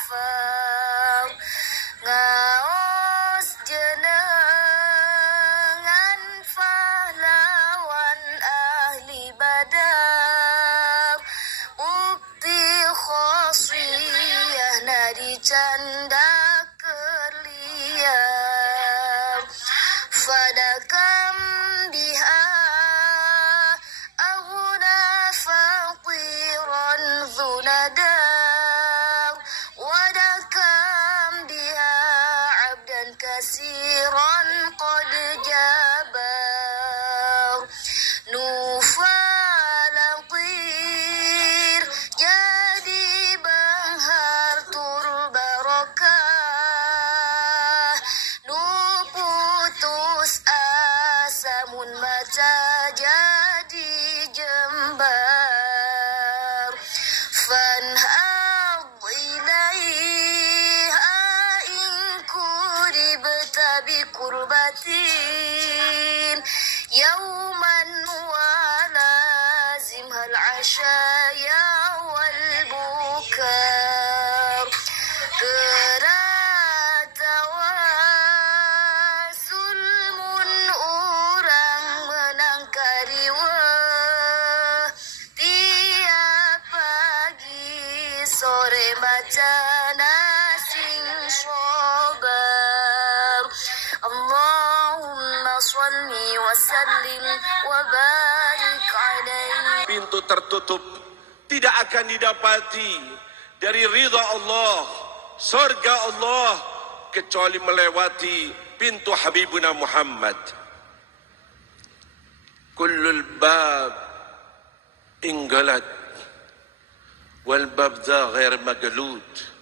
wasafar ngaos jenengan pahlawan ahli badar bukti khosiyah nadi canda kerliar fadakam biha aghna fatiran dhunadar wadakam biha abdan kasiran qad jabar nufalatir jadi banghar turbarokah nu putus asa mun baca jadi jembar fanhad ilaiha in kuribta bi kurbatin yauman walazim hal ashaya wal bukar geratawasul mun urang menang kariwa tiap pagi sore baca nasing sobar Allahumma sholli wa sallim wa barik alaihi. Pintu tertutup tidak akan didapati dari ridha Allah, surga Allah, kecuali melewati pintu Habibuna Muhammad. Kullul bab inggalat wal bab dha ghair maglud.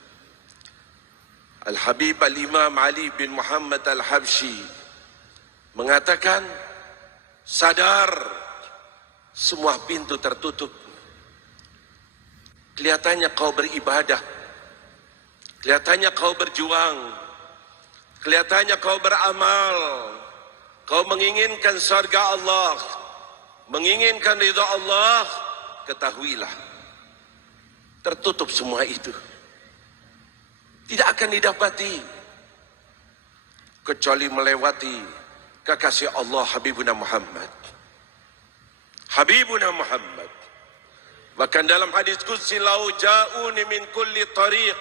Al-Habib Al-Imam Ali bin Muhammad Al-Habsyi mengatakan, sadar semua pintu tertutup. Kelihatannya kau beribadah, kelihatannya kau berjuang, kelihatannya kau beramal, kau menginginkan surga Allah, menginginkan ridha Allah, ketahuilah tertutup semua itu. Tidak akan didapati kecuali melewati kekasih Allah Habibuna Muhammad. Habibuna Muhammad. Bahkan dalam hadis qudsi, lau ja'uni min kulli tariq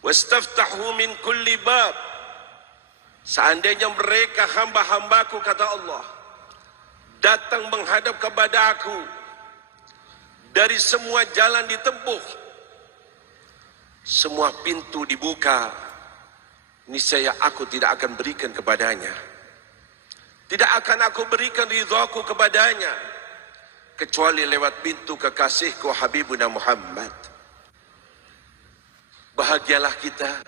wastaftahu min kulli bab. Seandainya mereka hamba-hambaku, kata Allah, datang menghadap kepada aku dari semua jalan ditempuh, semua pintu dibuka, niscaya aku tidak akan berikan kepadanya. Tidak akan aku berikan ridhaku kepadanya kecuali lewat pintu kekasihku Habibuna Muhammad. Bahagialah kita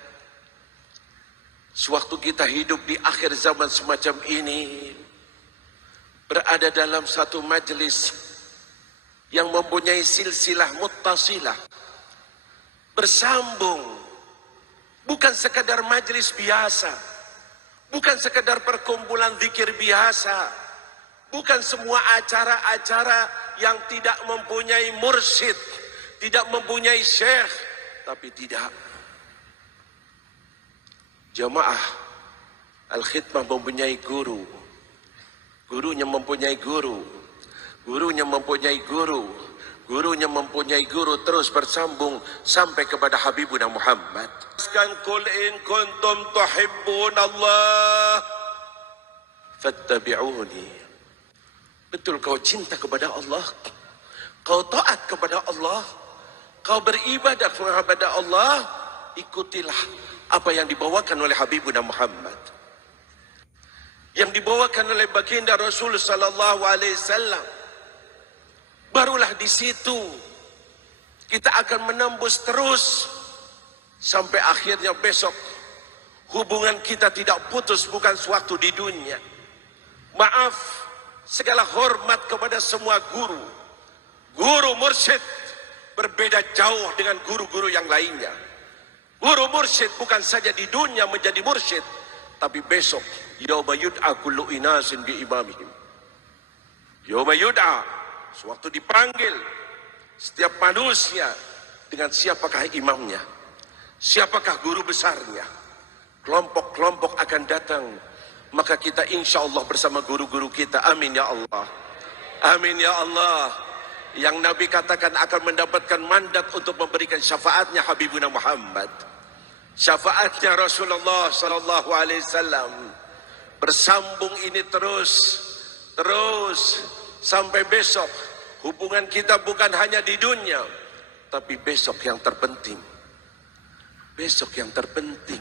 sewaktu kita hidup di akhir zaman semacam ini, berada dalam satu majlis yang mempunyai silsilah muttasilah, bersambung, bukan sekadar majlis biasa, bukan sekadar perkumpulan zikir biasa, bukan semua acara-acara yang tidak mempunyai mursyid, tidak mempunyai syekh, tapi tidak. Jamaah Al-Khidmah mempunyai guru, gurunya mempunyai guru, gurunya mempunyai guru, gurunya mempunyai guru, terus bersambung sampai kepada Habibuna Muhammad. Qul in kuntum tuhibbun Allah fattabi'uni. Betul kau cinta kepada Allah, kau taat kepada Allah, kau beribadah kepada Allah, ikutilah apa yang dibawakan oleh Habibuna Muhammad, yang dibawakan oleh baginda Rasul sallallahu alaihi wasallam. Barulah di situ kita akan menembus terus sampai akhirnya besok hubungan kita tidak putus, bukan sewaktu di dunia. Maaf, segala hormat kepada semua guru, guru mursyid berbeda jauh dengan guru-guru yang lainnya. Guru mursyid bukan saja di dunia menjadi mursyid, tapi besok yauma yud'a kullu inasin bi imamihim. Yauma yud'a, sewaktu dipanggil Setiap manusia dengan siapakah imamnya, siapakah guru besarnya. Kelompok-kelompok akan datang, maka kita insya Allah bersama guru-guru kita. Amin ya Allah. Amin ya Allah. Yang Nabi katakan akan mendapatkan mandat untuk memberikan syafaatnya Habibuna Muhammad, syafaatnya Rasulullah sallallahu alaihi wasallam. Bersambung ini terus sampai besok. Hubungan kita bukan hanya di dunia, tapi besok yang terpenting. Besok yang terpenting.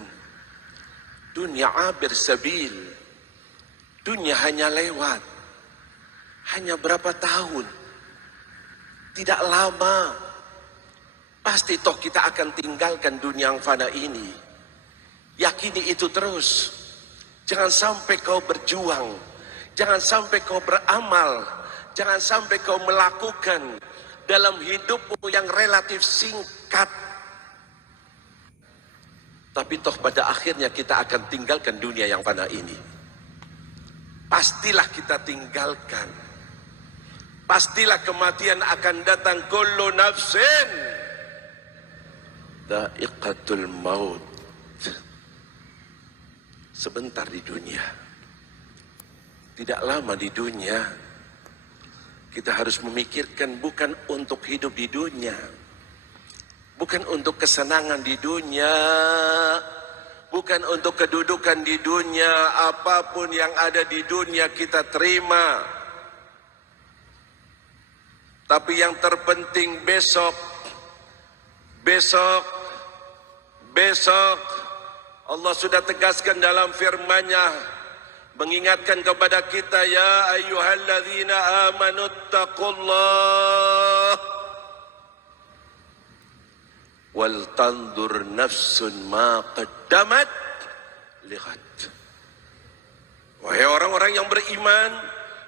Dunia abir sabil. Dunia hanya lewat. Hanya berapa tahun. Tidak lama. Pasti toh kita akan tinggalkan dunia yang fana ini. Yakini itu terus. Jangan sampai kau berjuang. Jangan sampai kau beramal. Jangan sampai kau melakukan dalam hidupmu yang relatif singkat. Tapi toh pada akhirnya kita akan tinggalkan dunia yang fana ini. Pastilah kita tinggalkan. Pastilah kematian akan datang. Kullu nafsin dha'iqatul maut. Sebentar di dunia. Tidak lama di dunia. Kita harus memikirkan bukan untuk hidup di dunia. Bukan untuk kesenangan di dunia. Bukan untuk kedudukan di dunia. Apapun yang ada di dunia kita terima. Tapi yang terpenting besok. Besok. Allah sudah tegaskan dalam firman-Nya. Mengingatkan kepada kita, ya ayyuhalladzina amanu taqullah wal tandur nafsun ma qaddamat lighad. Wahai orang-orang yang beriman,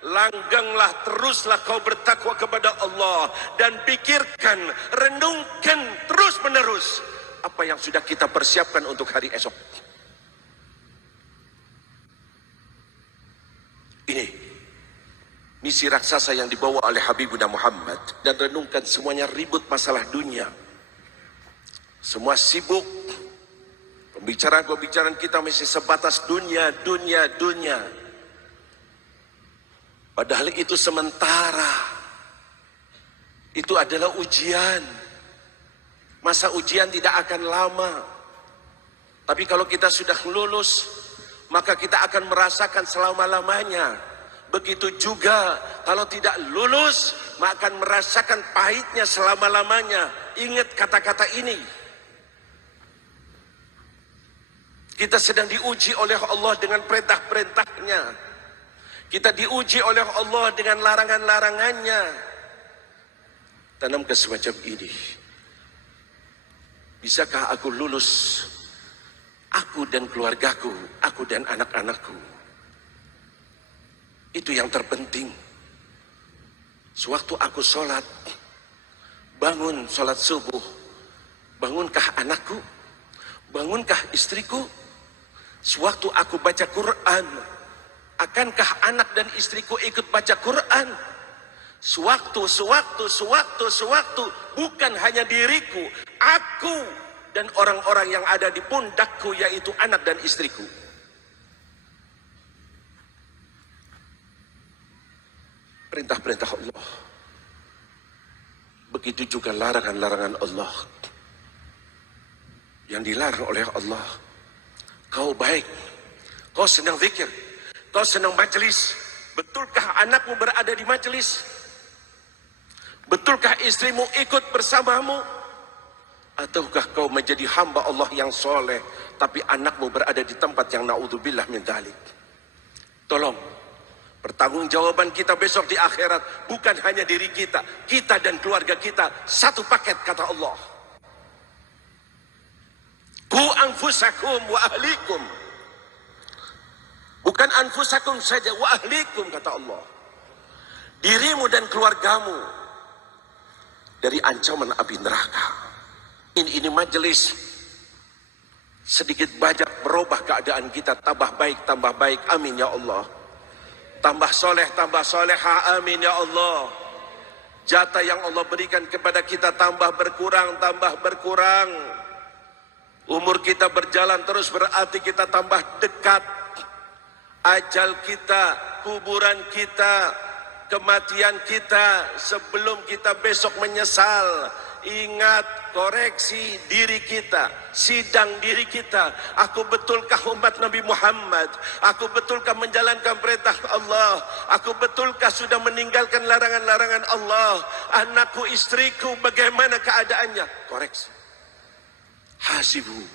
langganglah, teruslah kau bertakwa kepada Allah dan pikirkan, renungkan terus menerus apa yang sudah kita persiapkan untuk hari esok. Ini misi raksasa yang dibawa oleh Habibuna Muhammad. Dan renungkan semuanya ribut masalah dunia. Semua sibuk. Pembicaraan kita masih sebatas dunia. Padahal itu sementara. Itu adalah ujian. Masa ujian tidak akan lama. Tapi kalau kita sudah lulus, maka kita akan merasakan selama-lamanya. Begitu juga kalau tidak lulus, maka akan merasakan pahitnya selama-lamanya. Ingat kata-kata ini. Kita sedang diuji oleh Allah dengan perintah-perintahnya. Kita diuji oleh Allah dengan larangan-larangannya. Tanamkan semacam ini. Bisakah aku lulus? Aku dan keluargaku, aku dan anak-anakku. Itu yang terpenting. Sewaktu aku sholat, bangun sholat subuh, bangunkah anakku? Bangunkah istriku? Sewaktu aku baca Quran, akankah anak dan istriku ikut baca Quran? Sewaktu, bukan hanya diriku, aku dan orang-orang yang ada di pundakku, yaitu anak dan istriku. Perintah-perintah Allah. Begitu juga larangan-larangan Allah. Yang dilarang oleh Allah. Kau baik, kau senang zikir, kau senang majelis. Betulkah anakmu berada di majelis? Betulkah istrimu ikut bersamamu? Ataukah kau menjadi hamba Allah yang soleh, tapi anakmu berada di tempat yang na'udzubillah min dzalik? Tolong, pertanggungjawaban kita besok di akhirat bukan hanya diri kita, kita dan keluarga kita satu paket, kata Allah. Qu anfusakum wa ahlikum. Bukan anfusakum saja, wa ahlikum, kata Allah. Dirimu dan keluargamu dari ancaman api neraka. Ini majelis sedikit banyak merubah keadaan kita, tambah baik, amin ya Allah. Tambah soleh, tambah soleha, amin ya Allah. Jatah yang Allah berikan kepada kita tambah berkurang, tambah berkurang. Umur kita berjalan terus berarti kita tambah dekat. Ajal kita, kuburan kita, kematian kita sebelum kita besok menyesal. Ingat, koreksi diri kita, sidang diri kita. Aku betulkah umat Nabi Muhammad? Aku betulkah menjalankan perintah Allah? Aku betulkah sudah meninggalkan larangan-larangan Allah? Anakku, istriku, bagaimana keadaannya? Koreksi. Hasibu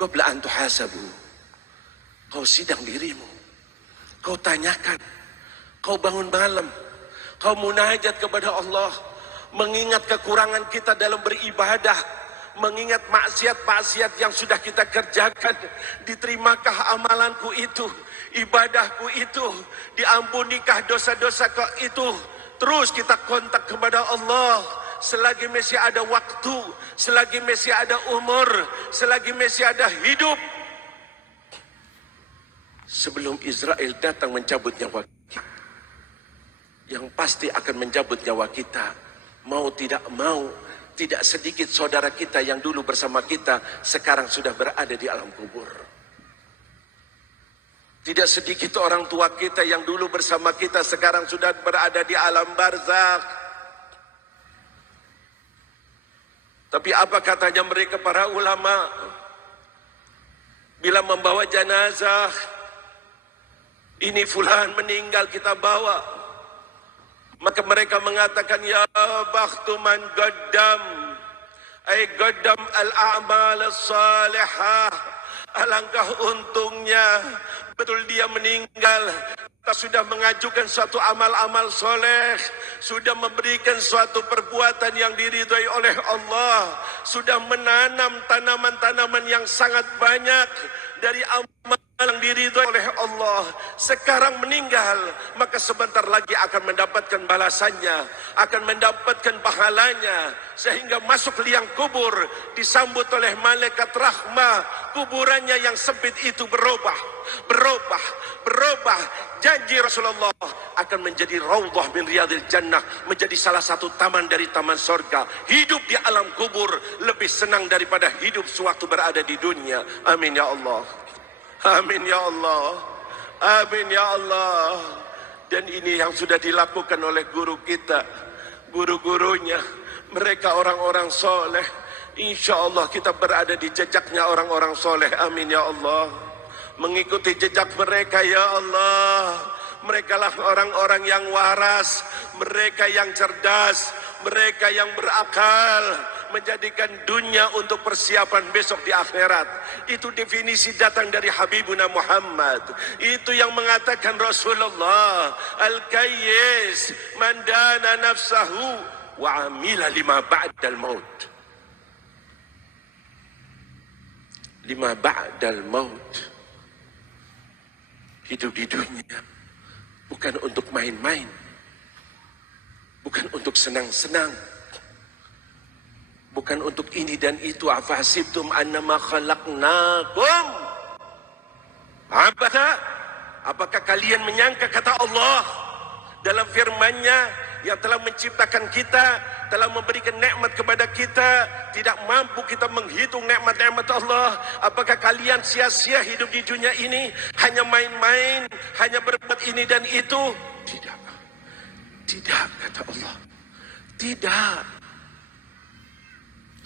qabla an tuhasabu. Kau sidang dirimu. Kau tanyakan. Kau bangun malam. Kau munajat kepada Allah. Mengingat kekurangan kita dalam beribadah, mengingat maksiat-maksiat yang sudah kita kerjakan, diterimakah amalanku itu, ibadahku itu, diampunikah dosa-dosa itu. Terus kita kontak kepada Allah, selagi masih ada waktu, selagi masih ada umur, selagi masih ada hidup. Sebelum Israel datang mencabut nyawa kita, yang pasti akan mencabut nyawa kita. Mau tidak mau, tidak sedikit saudara kita yang dulu bersama kita sekarang sudah berada di alam kubur. Tidak sedikit orang tua kita yang dulu bersama kita sekarang sudah berada di alam barzakh. Tapi apa katanya mereka para ulama bila membawa jenazah? Ini fulan meninggal, kita bawa. Maka mereka mengatakan, ya bakhtu man qaddam, ay qaddam al-a'mal as-salihah. Alangkah untungnya, betul dia meninggal, kita sudah mengajukan suatu amal-amal soleh, sudah memberikan suatu perbuatan yang diridhai oleh Allah, sudah menanam tanaman-tanaman yang sangat banyak dari amal yang diridhai oleh Allah. Sekarang meninggal, maka sebentar lagi akan mendapatkan balasannya, akan mendapatkan pahalanya, sehingga masuk liang kubur disambut oleh malaikat rahmah. Kuburannya yang sempit itu berubah. Janji Rasulullah akan menjadi raudhah min riyadil jannah, menjadi salah satu taman dari taman sorga. Hidup di alam kubur lebih senang daripada hidup sewaktu berada di dunia. Amin ya Allah. Amin ya Allah. Amin ya Allah. Dan ini yang sudah dilakukan oleh guru kita, guru-gurunya. Mereka orang-orang soleh. Insya Allah kita berada di jejaknya orang-orang soleh. Amin ya Allah. Mengikuti jejak mereka ya Allah. Mereka lah orang-orang yang waras, mereka yang cerdas, mereka yang berakal, menjadikan dunia untuk persiapan besok di akhirat. Itu definisi datang dari Habibuna Muhammad. Itu yang mengatakan Rasulullah, al-kayyis man dana nafsahu wa amila lima ba'dal maut. Lima ba'dal maut. Hidup di dunia bukan untuk main-main, bukan untuk senang-senang, bukan untuk ini dan itu. Afahsibtum annama khalaqnakum abatha. Apakah kalian menyangka, kata Allah dalam firman-Nya yang telah menciptakan kita, telah memberikan nikmat kepada kita, tidak mampu kita menghitung nikmat-nikmat Allah. Apakah kalian sia-sia hidup di dunia ini, hanya main-main, hanya berbuat ini dan itu? Tidak. Tidak, kata Allah. Tidak.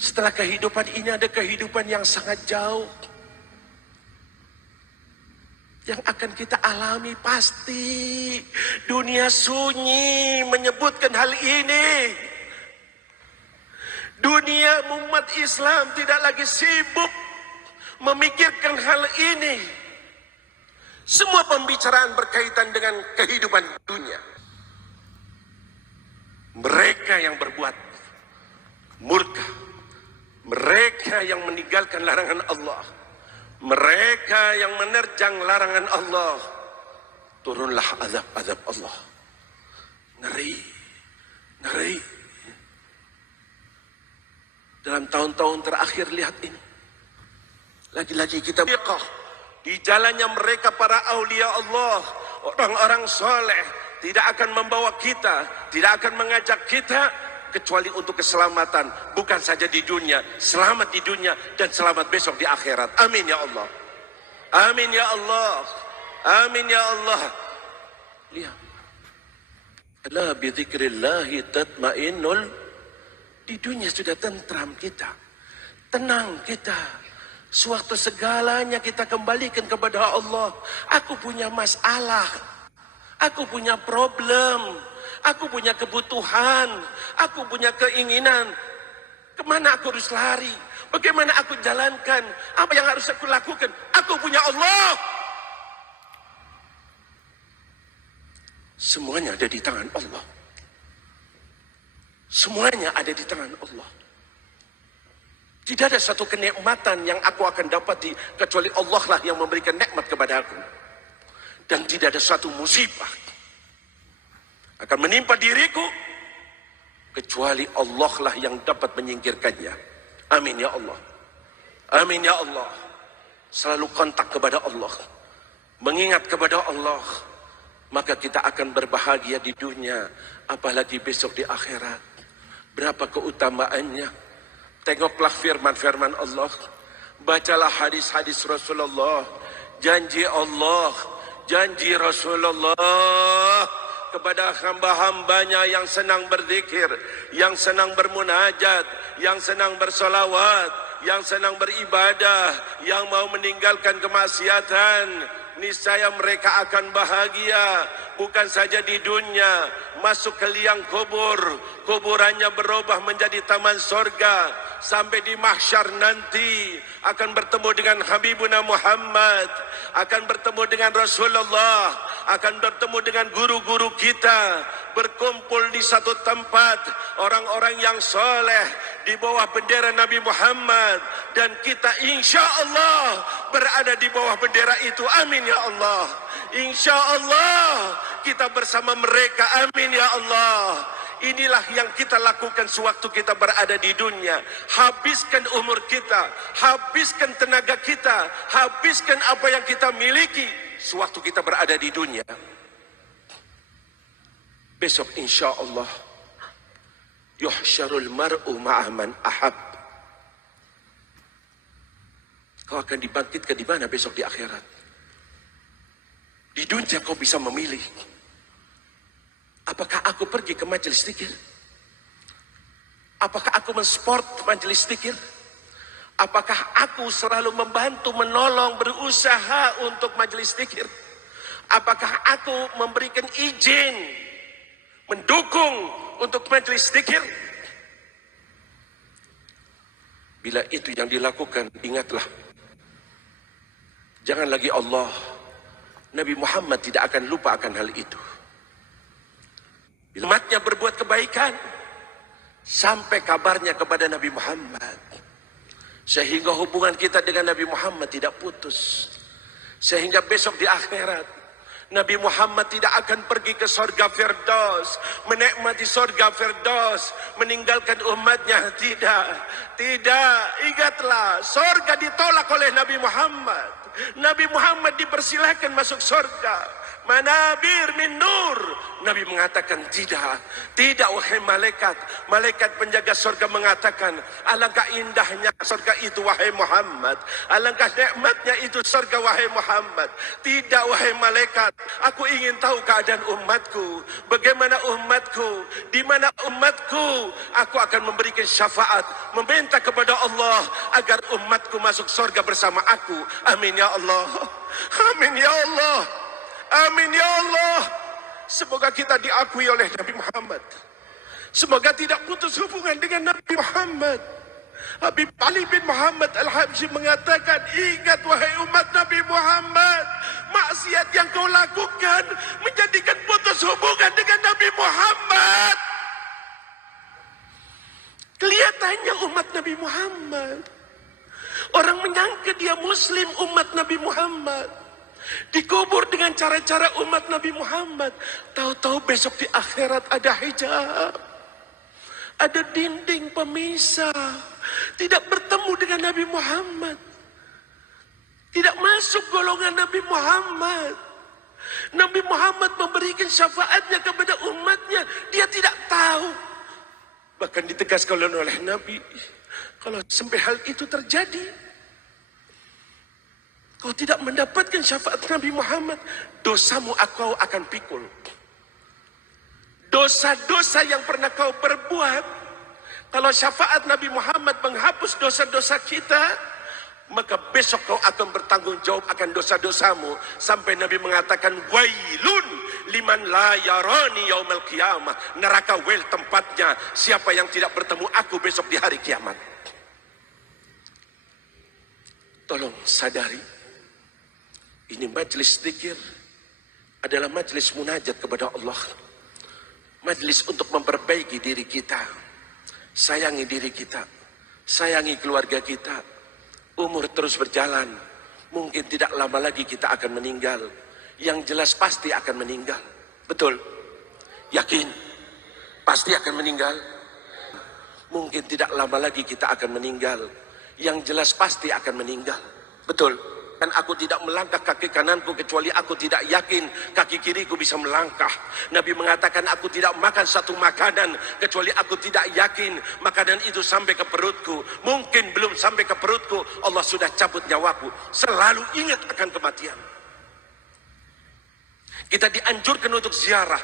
Setelah kehidupan ini ada kehidupan yang sangat jauh, yang akan kita alami pasti. Dunia sunyi menyebutkan hal ini. Dunia umat Islam tidak lagi sibuk memikirkan hal ini. Semua pembicaraan berkaitan dengan kehidupan dunia. Mereka yang berbuat murka, mereka yang meninggalkan larangan Allah, mereka yang menerjang larangan Allah, turunlah azab-azab Allah. Ngeri, ngeri. Dalam tahun-tahun terakhir lihat ini, lagi-lagi kita di jalannya mereka para aulia Allah, orang-orang soleh, tidak akan membawa kita, tidak akan mengajak kita kecuali untuk keselamatan, bukan saja di dunia, selamat di dunia dan selamat besok di akhirat. Amin ya Allah. Amin ya Allah. Amin ya Allah. Lihat. Ala bi dzikrillahi tatmainnul. Di dunia sudah tentram kita, tenang kita. Sewaktu segalanya kita kembalikan kepada Allah. Aku punya masalah, aku punya problem, aku punya kebutuhan, aku punya keinginan. Kemana aku harus lari? Bagaimana aku jalankan? Apa yang harus aku lakukan? Aku punya Allah. Semuanya ada di tangan Allah. Semuanya ada di tangan Allah. Tidak ada satu kenikmatan yang aku akan dapati kecuali Allah lah yang memberikan nikmat kepada aku. Dan tidak ada satu musibah akan menimpa diriku kecuali Allah lah yang dapat menyingkirkannya. Amin ya Allah. Amin ya Allah. Selalu kontak kepada Allah, mengingat kepada Allah, maka kita akan berbahagia di dunia, apalagi besok di akhirat. Berapa keutamaannya. Tengoklah firman-firman Allah, bacalah hadis-hadis Rasulullah, janji Allah, janji Rasulullah kepada hamba-hambanya yang senang berzikir, yang senang bermunajat, yang senang bersolawat, yang senang beribadah, yang mau meninggalkan kemaksiatan, niscaya mereka akan bahagia, bukan saja di dunia, masuk ke liang kubur, kuburannya berubah menjadi taman sorga, sampai di mahsyar nanti akan bertemu dengan Habibuna Muhammad, akan bertemu dengan Rasulullah, akan bertemu dengan guru-guru kita, berkumpul di satu tempat, orang-orang yang soleh di bawah bendera Nabi Muhammad, dan kita insya Allah berada di bawah bendera itu. Amin ya Allah. Insya Allah kita bersama mereka. Amin ya Allah. Inilah yang kita lakukan sewaktu kita berada di dunia. Habiskan umur kita, habiskan tenaga kita, habiskan apa yang kita miliki sewaktu kita berada di dunia. Besok insya Allah yuhsyarul mar'u ma'aman ahab. Kau akan dibangkitkan di mana besok di akhirat? Di dunia kau bisa memilih. Apakah aku pergi ke majelis zikir? Apakah aku mensport majelis zikir? Apakah aku selalu membantu, menolong, berusaha untuk majelis zikir? Apakah aku memberikan izin, mendukung untuk majelis zikir? Bila itu yang dilakukan, ingatlah, jangan lagi Allah, Nabi Muhammad tidak akan lupa akan hal itu. Bila umatnya berbuat kebaikan, sampai kabarnya kepada Nabi Muhammad, sehingga hubungan kita dengan Nabi Muhammad tidak putus. Sehingga besok di akhirat, Nabi Muhammad tidak akan pergi ke surga Firdaus, menikmati surga Firdaus, meninggalkan umatnya. Tidak, tidak. Ingatlah, surga ditolak oleh Nabi Muhammad. Nabi Muhammad dipersilakan masuk surga. Manabir min nur. Nabi mengatakan tidak. Tidak wahai malaikat. Malaikat penjaga surga mengatakan, alangkah indahnya surga itu wahai Muhammad. Alangkah nikmatnya itu surga wahai Muhammad. Tidak wahai malaikat. Aku ingin tahu keadaan umatku. Bagaimana umatku? Di mana umatku? Aku akan memberikan syafaat, meminta kepada Allah agar umatku masuk surga bersama aku. Amin ya Allah. Amin ya Allah. Amin ya Allah. Semoga kita diakui oleh Nabi Muhammad. Semoga tidak putus hubungan dengan Nabi Muhammad. Habib Ali bin Muhammad Al-Habsyi mengatakan, ingat wahai umat Nabi Muhammad, maksiat yang kau lakukan menjadikan putus hubungan dengan Nabi Muhammad. Kelihatannya umat Nabi Muhammad, orang menyangka dia muslim, umat Nabi Muhammad, dikubur dengan cara-cara umat Nabi Muhammad. Tahu-tahu besok di akhirat ada hijab, ada dinding pemisah, tidak bertemu dengan Nabi Muhammad, tidak masuk golongan Nabi Muhammad. Nabi Muhammad memberikan syafaatnya kepada umatnya. Dia tidak tahu. Bahkan ditegaskan oleh Nabi, kalau sampai hal itu terjadi, kau tidak mendapatkan syafaat Nabi Muhammad, dosamu kau akan pikul. Dosa-dosa yang pernah kau perbuat, kalau syafaat Nabi Muhammad menghapus dosa-dosa kita, maka besok kau akan bertanggung jawab akan dosa-dosamu. Sampai Nabi mengatakan, wailun liman la yarani yaumal qiyamah. Neraka wel tempatnya siapa yang tidak bertemu aku besok di hari kiamat. Tolong sadari, ini majlis zikir adalah majlis munajat kepada Allah. Majlis untuk memperbaiki diri kita. Sayangi diri kita. Sayangi keluarga kita. Umur terus berjalan. Mungkin tidak lama lagi kita akan meninggal. Yang jelas pasti akan meninggal. Betul? Yakin? Pasti akan meninggal? Mungkin tidak lama lagi kita akan meninggal. Yang jelas pasti akan meninggal. Betul? Dan aku tidak melangkah kaki kananku kecuali aku tidak yakin kaki kiriku bisa melangkah. Nabi mengatakan aku tidak makan satu makanan kecuali aku tidak yakin makanan itu sampai ke perutku. Mungkin belum sampai ke perutku, Allah sudah cabut nyawaku. Selalu ingat akan kematian. Kita dianjurkan untuk ziarah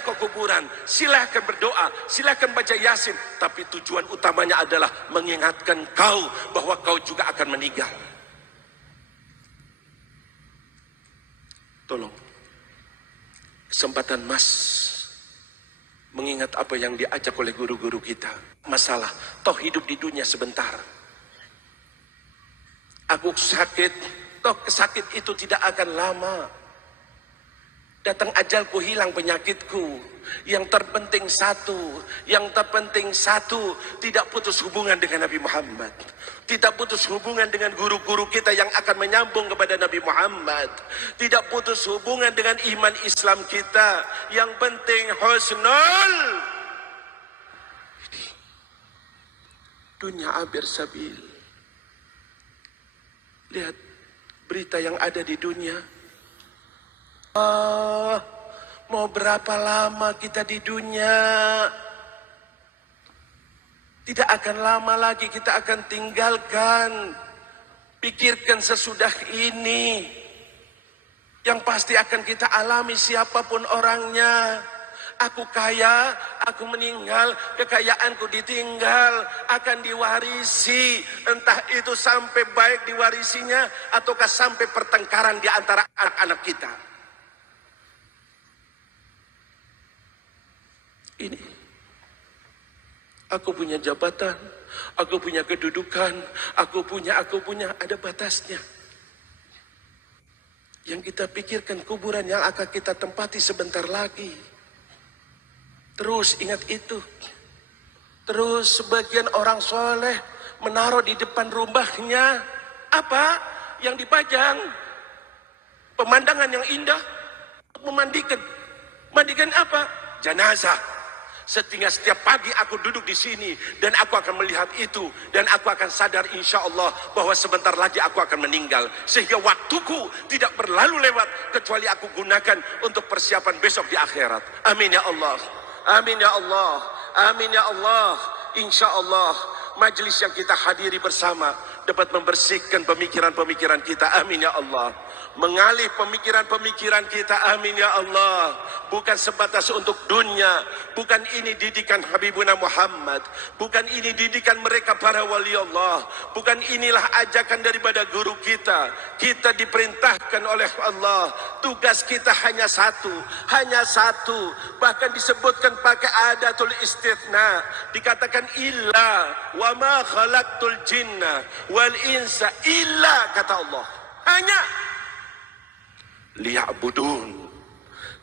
ke kuburan. Silahkan berdoa, silahkan baca Yasin. Tapi tujuan utamanya adalah mengingatkan kau bahwa kau juga akan meninggal. Tolong, kesempatan mas mengingat apa yang diajak oleh guru-guru kita. Masalah, toh hidup di dunia sebentar. Aku sakit, toh sakit itu tidak akan lama. Datang ajalku, hilang penyakitku. Yang terpenting satu, tidak putus hubungan dengan Nabi Muhammad. Tidak putus hubungan dengan guru-guru kita yang akan menyambung kepada Nabi Muhammad. Tidak putus hubungan dengan iman Islam kita. Yang penting husnul. Dunia abir sabil. Lihat berita yang ada di dunia. Mau berapa lama kita di dunia? Tidak akan lama lagi kita akan tinggalkan. Pikirkan sesudah ini. Yang pasti akan kita alami siapapun orangnya. Aku kaya, aku meninggal, kekayaanku ditinggal, akan diwarisi. Entah itu sampai baik diwarisinya, ataukah sampai pertengkaran di antara anak-anak kita. Ini, aku punya jabatan, aku punya kedudukan, aku punya, ada batasnya. Yang kita pikirkan kuburan yang akan kita tempati sebentar lagi. Terus ingat itu. Terus sebagian orang soleh menaruh di depan rumahnya apa? Yang dipajang pemandangan yang indah, memandikan. Mandikan apa? Jenazah. Sehingga setiap pagi aku duduk di sini dan aku akan melihat itu dan aku akan sadar insya Allah bahwa sebentar lagi aku akan meninggal, sehingga waktuku tidak berlalu lewat kecuali aku gunakan untuk persiapan besok di akhirat. Amin ya Allah, amin ya Allah, amin ya Allah. Insya Allah majlis yang kita hadiri bersama dapat membersihkan pemikiran-pemikiran kita. Amin ya Allah. Mengalih pemikiran-pemikiran kita. Amin ya Allah. Bukan sebatas untuk dunia. Bukan ini didikan Habibuna Muhammad. Bukan ini didikan mereka para wali Allah. Bukan inilah ajakan daripada guru kita. Kita diperintahkan oleh Allah. Tugas kita hanya satu. Hanya satu. Bahkan disebutkan pakai adatul istithna. Dikatakan illa wa ma khalaqtul jinna wal insa illa, kata Allah. Hanya liya'budun.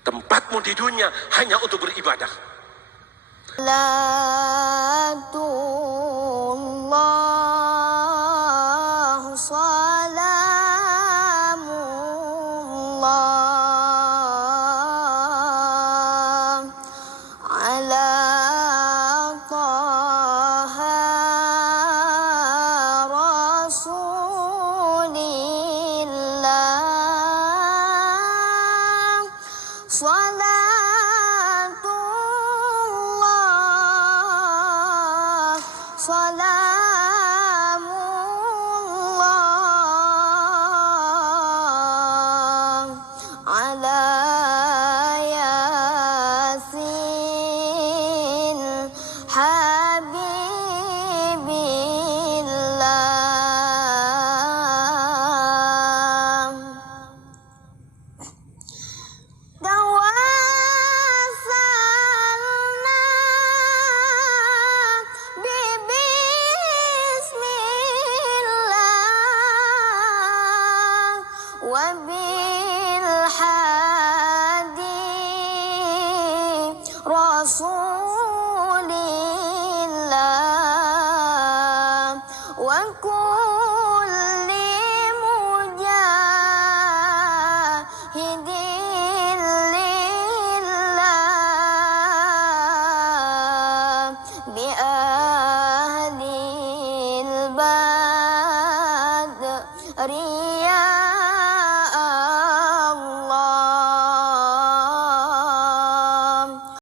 Tempatmu di dunia hanya untuk beribadah. Salatullah salamullah ala taha rasulillah سلام الله على ياسين حبيب الله توسلنا ببسم الله وبالحادي رسول الله وكل مجاهد لله بأهل البدر